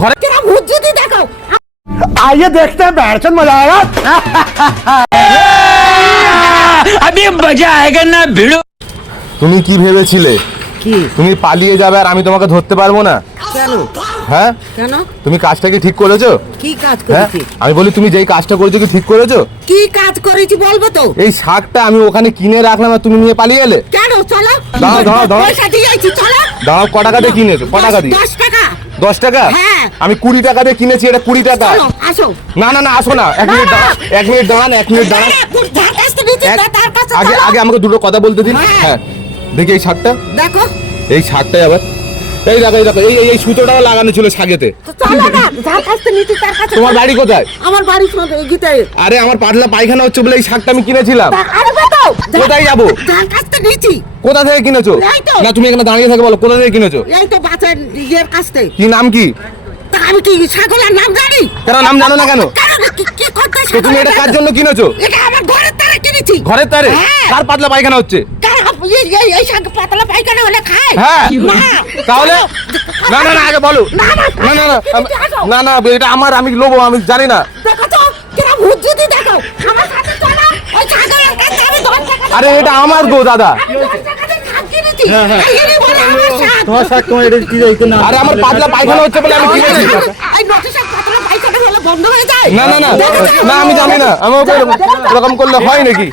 ঘরে तेरा भूत जूती देखो। आइए देखते हैं बैठन मजा आएगा अभी मजा आएगा ना भिड़ो। তুমি কি ভেবেছিলে কি তুমি পালিয়ে যাবে আর আমি তোমাকে ধরতে পারবো না? কেন হ্যাঁ, কেন তুমি কাজটা কি ঠিক করেছো? কি কাজ হ্যাঁ, করেছি আমি বলি তুমি যেই কাজটা করেছো কি ঠিক করেছো? কি কাজ করেছি বলবো তো? এই শাকটা আমি ওখানে কিনে রাখলাম আর তুমি নিয়ে পালিয়ে এলে। কেন চলো দাঁড়াও, দাঁড়াও, দাঁড়াও। পয়সা দিয়ে আইছি চলো। দাঁড়াও, ক টাকা দিয়ে কিনেছো? ক টাকা দিয়ে? 10 টাকা। 10 টাকা? হ্যাঁ। আমি 20 টাকা দিয়ে কিনেছি, এটা 20 টাকা। চলো আসো। না না না, আসো না, এক মিনিট দাঁড়ান, এক মিনিট দাঁড়ান, এক মিনিট দাঁড়ান। যার কাছ থেকে নিয়েছি তার কাছে আগে চলো। আগে আমাকে দুটো কথা বলতে দিন। হ্যাঁ। হ্যাঁ, দেখি এই শাকটা, দেখো এই শাকটাই আবার এই দেখো, এই দেখো, এই সুতোটাও লাগানো ছিল শাকেতে। তো চলো না যার কাছ থেকে নিয়েছি তার কাছে তোমার চলো। বাড়ি কোথায়? আমার বাড়ি শুনে গিতে আরে আমার পাতলা পায়খানা হচ্ছে বলে এই শাকটা আমি কিনেছিলাম। আসবে তো কোথায় যাবো? যার কাছ থেকে নিয়েছি কোথা থেকে কিনেছো? এই তো। না তুমি এখানে দাঁড়িয়ে থাকে বলো, কোথা থেকে কিনেছো? এই তো বাচ্চার ইয়ের কাছ থেকে। কি নাম কি? তা আমি কি ছাগলের নাম জানি? কেন নাম জানো না কেন? কারণ কি করতে তো তুমি এটা কার জন্য কিনেছো? এটা আমার ঘরের তারা কিনেছি। ঘরের তারে? হ্যাঁ। কার পাতলা পায়খানা হচ্ছে? এই শাক পাতলা পায়খানা হলে খায় হ্যাঁ, না তাহলে না না না, আগে বলো। না, না, না না না কিনেছি, আসো। না না, এটা আমার, আমি লোবো, আমি জানি না। দেখো তো কেন ভূত যদি দেখো আমার সাথে চলো ওই ছাগলের কাছে আমি 10 টাকা আরে এটা আমার গো দাদা। আমি 10 টাকা দিয়ে শাক কিনেছি। এই এনে বলে আমার শাক। তোমার শাক তোমার এটা কি যাইতো না? আরে আমার পাতলা পায়খানা হচ্ছে বলে আমি কিনেছি। এই নটি শাক পাতলা পায়খানা হলে বন্ধ হয়ে যায়। না না না দেখো তো। না, আমি জানি না, আমি ওকে এরকম করলে হয় নাকি?